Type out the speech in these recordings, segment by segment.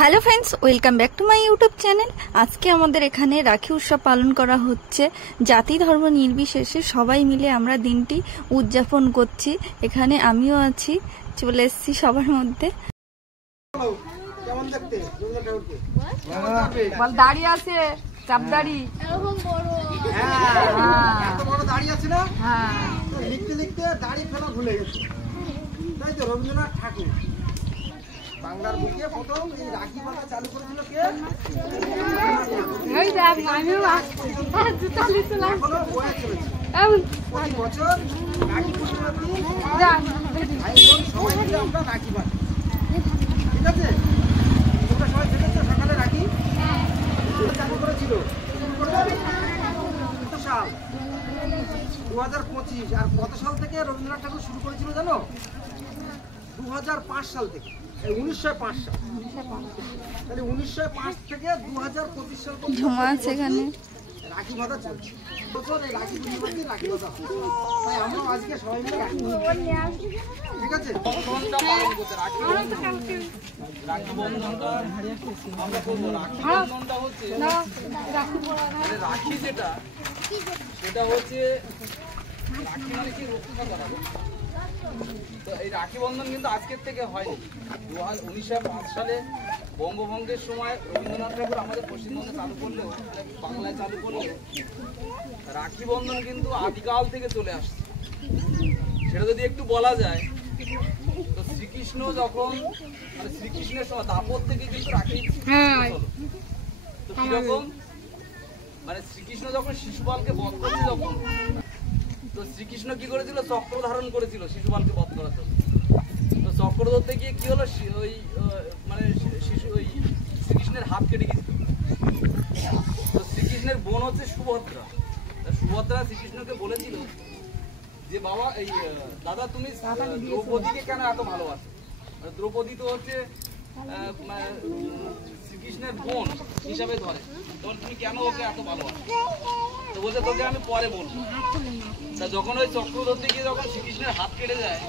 Hello friends, welcome back to my YouTube channel. আজকে আমাদের এখানে রাখি উৎসব পালন করা হচ্ছে। জাতি ধর্ম নির্বিশেষে সবাই মিলে আমরা দিনটি উদযাপন করছি। এখানে আমিও আছি, চলে এসেছি সবার মধ্যে। দাড়ি আছে, চাপ দাড়ি, লিখতে লিখতে দাড়ি ফেলা ভুলে গেছে, তাই তো? রবীন্দ্রনাথ ঠাকুর বাংলার বুকে প্রথম এই রাখি বাঁধা চালু করেছিল কে? প্রতি বছর রাখি পূর্ণিমার দিন ভাই বোন সবাই মিলে আমরা রাখি বাঁধি, ঠিক আছে? তোমরা সবাই দেখেছো সকালে রাখি চালু করেছিল কত সাল? 2025। আর কত সাল থেকে রবীন্দ্রনাথ ঠাকুর শুরু করেছিল জানো? 2005 সাল থেকে। 1905 সাল। তাহলে 1905 থেকে 2025 সাল পর্যন্ত রাখি বাঁধা চলছে। বছর এই রাখি পূর্ণিমাতে রাখি বাঁধা হয়। তাই আমরা আজকে সবাই মিলে রাখি বাঁধি, ঠিক আছে? রাখি বন্ধনটা আমরা করবো। রাখি বন্ধনটা হচ্ছে রাখি যেটা, সেটা হচ্ছে রাখি মানে কি রক্ষা করা। তো এই রাখি বন্ধন কিন্তু আজকের থেকে হয়নি। 1905 সালে বঙ্গভঙ্গের সময় রবীন্দ্রনাথ ঠাকুর আমাদের পশ্চিমবঙ্গে চালু করলেও, বাংলায় চালু করলেও, রাখি বন্ধন কিন্তু আদিকাল থেকে চলে আসছে। সেটা যদি একটু বলা যায়, তো শ্রীকৃষ্ণ যখন মানে শ্রীকৃষ্ণের সময় দাপর থেকে কিন্তু রাখি, তো কিরকম মানে শ্রীকৃষ্ণ যখন শিশুপালকে বধ করছে, যখন তো শ্রীকৃষ্ণ কি করেছিল? চক্র ধারণ করেছিল শিশুপালকে বধ করার জন্য। তো চক্র ধরতে গিয়ে কি হলো? ওই মানে শিশু ওই শ্রীকৃষ্ণের হাত কেটে গেছিল। তো শ্রীকৃষ্ণের বোন হচ্ছে সুভদ্রা। সুভদ্রা শ্রীকৃষ্ণকে বলেছিল যে বাবা, এই দাদা তুমি দ্রৌপদীকে কেন এত ভালোবাসো? দ্রৌপদী তো হচ্ছে শ্রীকৃষ্ণের বোন হিসাবে ধরে, তখন তুমি কেন ওকে এত ভালোবাসো? তো বলছে তোকে আমি পরে বলবো। তা যখন ওই চক্র ধরতে গিয়ে যখন শ্রীকৃষ্ণের হাত কেটে যায়,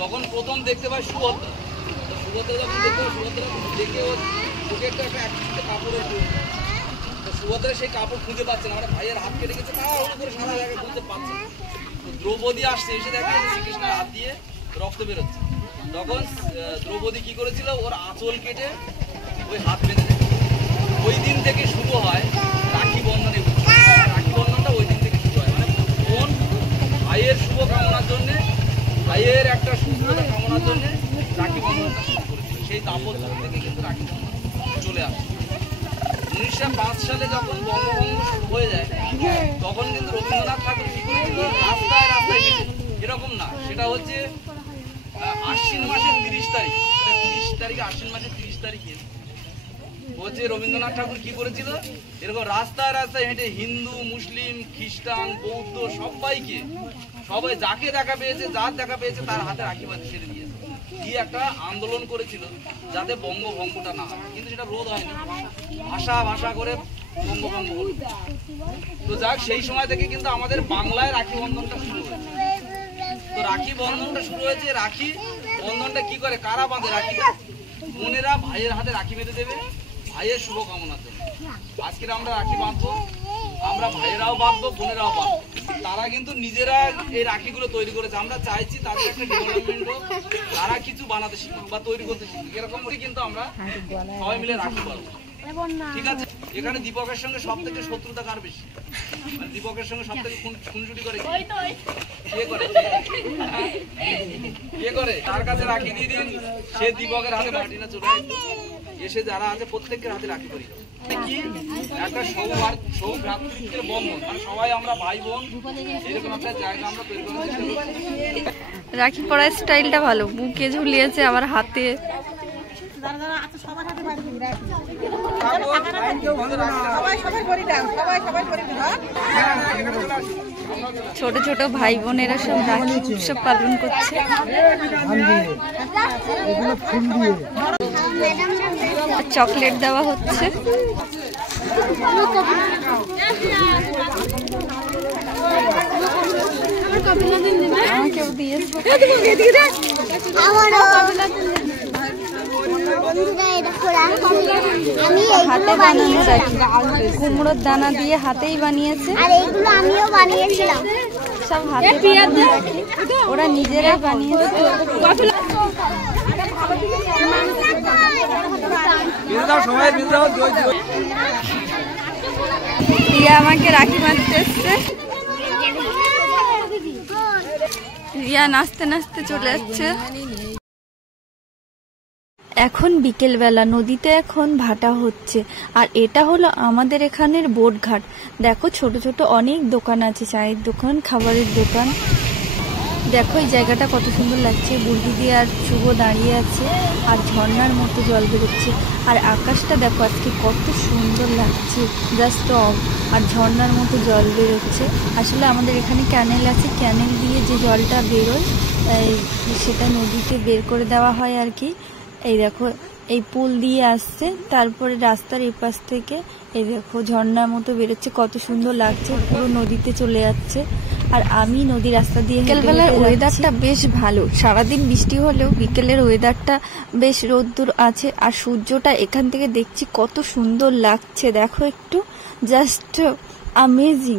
তখন প্রথম দেখতে পায় সুভদ্রা। সুভদ্রা যখন দেখতে পায়, সুভদ্রা দেখে ওকে একটা কাপড়ের, তো সুভদ্রা সেই কাপড় খুঁজে পাচ্ছে না, মানে ভাইয়ের হাত কেটে গেছে, তাড়াহুড়ো করে সারা জায়গায় খুঁজে পাচ্ছে। তো দ্রৌপদী আসছে, এসে দেখে শ্রীকৃষ্ণের হাত দিয়ে রক্ত বেরোচ্ছে। তখন দ্রৌপদী কি করেছিল? ওর আঁচল কেটে ওই হাত বেঁধে দেয়। ওই দিন থেকে শুরু হয় রাখি বন্ধনের উৎসব। রাখি বন্ধনটা ওই দিন থেকে শুরু হয়, মানে বোন ভাইয়ের শুভ কামনার জন্য, ভাইয়ের একটা সুস্থতা কামনার জন্য রাখি বন্ধনটা শুরু করেছিল। সেই তাপস থেকে কিন্তু রাখি বন্ধন চলে আসে। 1905 সালে যখন বঙ্গভঙ্গ শুরু হয়ে যায়, তখন কিন্তু রবীন্দ্রনাথ ঠাকুর কি করেছিল? রাস্তায় রাস্তায় গেছে, এরকম না, সেটা হচ্ছে আশ্বিন মাসের 30 তারিখ, 30 তারিখে, আশ্বিন মাসের 30 তারিখে হচ্ছে রবীন্দ্রনাথ ঠাকুর কি করেছিল? এরকম রাস্তায় রাস্তায় হেঁটে হিন্দু, মুসলিম, খ্রিস্টান, বৌদ্ধ সবাইকে, সবাই যাকে দেখা পেয়েছে, যার দেখা পেয়েছে তার হাতে রাখি বাঁধি ছেড়ে দিয়েছে। দিয়ে একটা আন্দোলন করেছিল যাতে বঙ্গভঙ্গটা না হয়, কিন্তু সেটা রোধ হয়নি। ভাষা ভাষা করে বঙ্গভঙ্গ হলো। তো যাক, সেই সময় থেকে কিন্তু আমাদের বাংলায় রাখি বন্ধনটা শুরু হয়েছে। তো রাখি বন্ধনটা শুরু হয়েছে। রাখি বন্ধনটা কি করে, কারা বাঁধে রাখিটা? বোনেরা ভাইয়ের হাতে রাখি বেঁধে দেবে ভাইয়ের শুভ কামনার জন্য। আজকের আমরা রাখি বাঁধবো, আমরা ভাইয়েরাও বাঁধবো, বোনেরাও বাঁধবো। তারা কিন্তু নিজেরা এই রাখিগুলো তৈরি করেছে। আমরা চাইছি তাদের একটা ডেভেলপমেন্ট হোক, তারা কিছু বানাতে শিখুক বা তৈরি করতে শিখুক। এরকম কিন্তু আমরা সবাই মিলে রাখি বাঁধবো, ঠিক আছে? এখানে দীপকের সঙ্গে সব থেকে শত্রুতা কার বেশি? মানে দীপকের সঙ্গে সব থেকে খুনসুটি করে কে করে? তার কাছে রাখি দিয়ে দিন, সে দীপকের হাতে বাটিনা চলে এসে যারা আছে প্রত্যেকের হাতে রাখি করি। কি একটা সৌভ্রাতৃত্বের বন্ধন, মানে সবাই আমরা ভাই বোন, এরকম একটা জায়গা আমরা তৈরি করার চেষ্টা করছি। রাখি পরার স্টাইলটা ভালো, বুকে ঝুলিয়েছে, আবার হাতে। ছোট ছোট ভাই বোনেরা সব রাখি উৎসব পালন করছে। চকলেট দেওয়া হচ্ছে। আমাকেও দিয়েছে। হাতে বানানো রাখি, কুমড়োর দানা দিয়ে হাতেই বানিয়েছে। আর এইগুলো আমিও বানিয়েছিলাম। সব হাতে বানানো রাখি, ওরা নিজেরাই বানিয়েছে। রিয়া আমাকে রাখি বাঁধতে এসছে। রিয়া নাচতে নাচতে চলে যাচ্ছে। এখন বিকেলবেলা, নদীতে এখন ভাটা হচ্ছে। আর এটা হলো আমাদের এখানের বোটঘাট। দেখো ছোট ছোট অনেক দোকান আছে, চায়ের দোকান, খাবারের দোকান। দেখো এই জায়গাটা কত সুন্দর লাগছে। বুড়ি দিয়ে আর শুভ দাঁড়িয়ে আছে, আর ঝর্ণার মতো জল বেরোচ্ছে। আর আকাশটা দেখো আজকে কত সুন্দর লাগছে, জাস্ট আর ঝর্ণার মতো জল বেরোচ্ছে। আসলে আমাদের এখানে ক্যানেল আছে, ক্যানেল দিয়ে যে জলটা বেরোয় সেটা নদীতে বের করে দেওয়া হয় আর কি। এই দেখো এই পুল দিয়ে আসছে, তারপরে রাস্তার এপাশ থেকে এই দেখো ঝর্ণার মতো বেরোচ্ছে, কত সুন্দর লাগছে, পুরো নদীতে চলে যাচ্ছে। আর আমি নদী রাস্তা দিয়ে বিকেলবেলার ওয়েদারটা বেশ ভালো। সারাদিন বৃষ্টি হলেও বিকেলের ওয়েদারটা বেশ রোদ্দুর আছে। আর সূর্যটা এখান থেকে দেখছি কত সুন্দর লাগছে, দেখো একটু, জাস্ট অ্যামেজিং।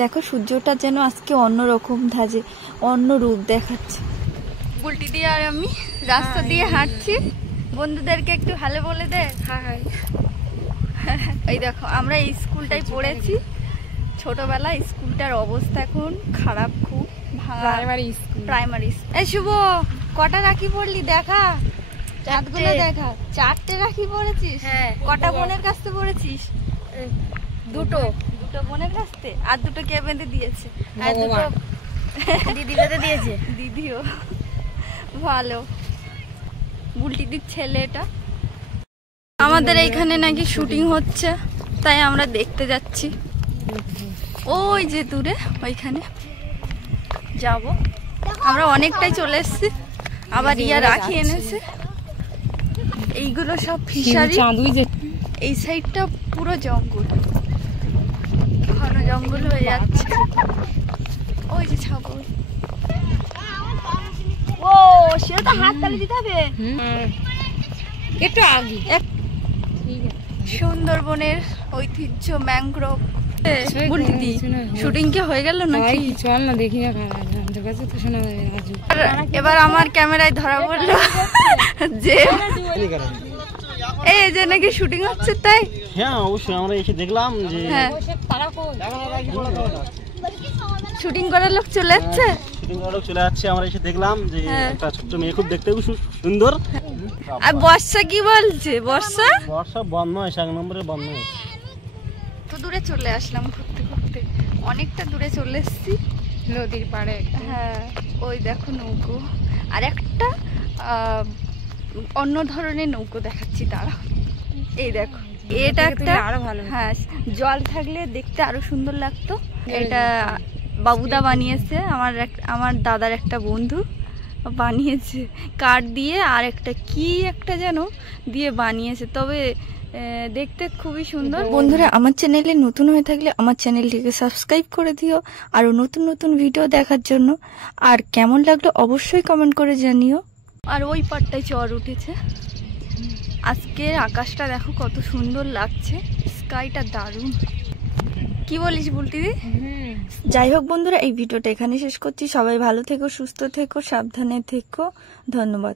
দেখো সূর্যটা যেন আজকে অন্যরকম ধাজে, অন্য রূপ দেখাচ্ছে। বুলটি দিয়ে আর আমি রাস্তা দিয়ে হাঁটছি। বন্ধুদেরকে একটু ভালো বলে দে। হাই। এই দেখো আমরা এই স্কুলটাই পড়েছি ছোটবেলায়। স্কুলটার অবস্থা এখন খারাপ, খুব প্রাইমারি। এই শুভ, কটা রাখি পড়লি দেখা, হাতগুলো দেখা। 4টে রাখি পড়েছিস? হ্যাঁ। কটা বোনের কাছ থেকে পড়েছিস? দুটো বোনের কাছ থেকে। আর দুটো কে বেঁধে দিয়েছে? দিদি বেঁধে দিয়েছে। দিদিও ভালো। বুলটিদির ছেলে এটা। আমাদের এইখানে নাকি শুটিং হচ্ছে, তাই আমরা দেখতে যাচ্ছি। ওই যে দূরে ওইখানে যাব। আমরা অনেকটাই চলে এসেছি। আবার রিয়া রাখি এনেছে। এইগুলো সব ফিশারি। এই সাইডটা পুরো জঙ্গল, ঘন জঙ্গল হয়ে যাচ্ছে। ওই যে ছাগল। ও সেটা তো হাত তালি দিতে হবে একটু আগে। সুন্দরবনের ঐতিহ্য ম্যানগ্রোভ। বুলটি শুটিং কি হয়ে গেল নাকি? চল না দেখি না, তো শোনা যাবে। এবার আমার ক্যামেরায় ধরা পড়লো যে এই যে নাকি শুটিং হচ্ছে, তাই? হ্যাঁ অবশ্যই, আমরা এসে দেখলাম যে শুটিং করার লোক চলে যাচ্ছে। শুটিং করার লোক চলে যাচ্ছে, আমরা এসে দেখলাম যে একটা ছোট্ট মেয়ে, খুব দেখতে খুব সুন্দর। আর বর্ষা কি বলছে? বর্ষা বন্ধ হয়েছে, 1 নম্বরে বন্ধ হয়েছে। তো দূরে চলে আসলাম ঘুরতে ঘুরতে, অনেকটা দূরে চলে এসেছি নদীর পাড়ে। হ্যাঁ ওই দেখো নৌকো, আর একটা অন্য ধরনের নৌকো দেখাচ্ছি, তারা এই দেখো। এটা একটা আরো ভালো। হ্যাঁ জল থাকলে দেখতে আরো সুন্দর লাগতো। এটা বাবুদা বানিয়েছে, আমার দাদার একটা বন্ধু বানিয়েছে কাঠ দিয়ে, আর একটা কি একটা যেন দিয়ে বানিয়েছে, তবে দেখতে খুবই সুন্দর। বন্ধুরা আমার চ্যানেলে নতুন হয়ে থাকলে আমার চ্যানেলটিকে সাবস্ক্রাইব করে দিও আরো নতুন নতুন ভিডিও দেখার জন্য। আর কেমন লাগলো অবশ্যই কমেন্ট করে জানিও। আর ওই পাটটায় চর উঠেছে। আজকের আকাশটা দেখো কত সুন্দর লাগছে, স্কাইটা দারুণ। কি বলিস বুলটি দি? যাই হোক বন্ধুরা, এই ভিডিওটা এখানে শেষ করছি। সবাই ভালো থেকো, সুস্থ থেকো, সাবধানে থেকো। ধন্যবাদ।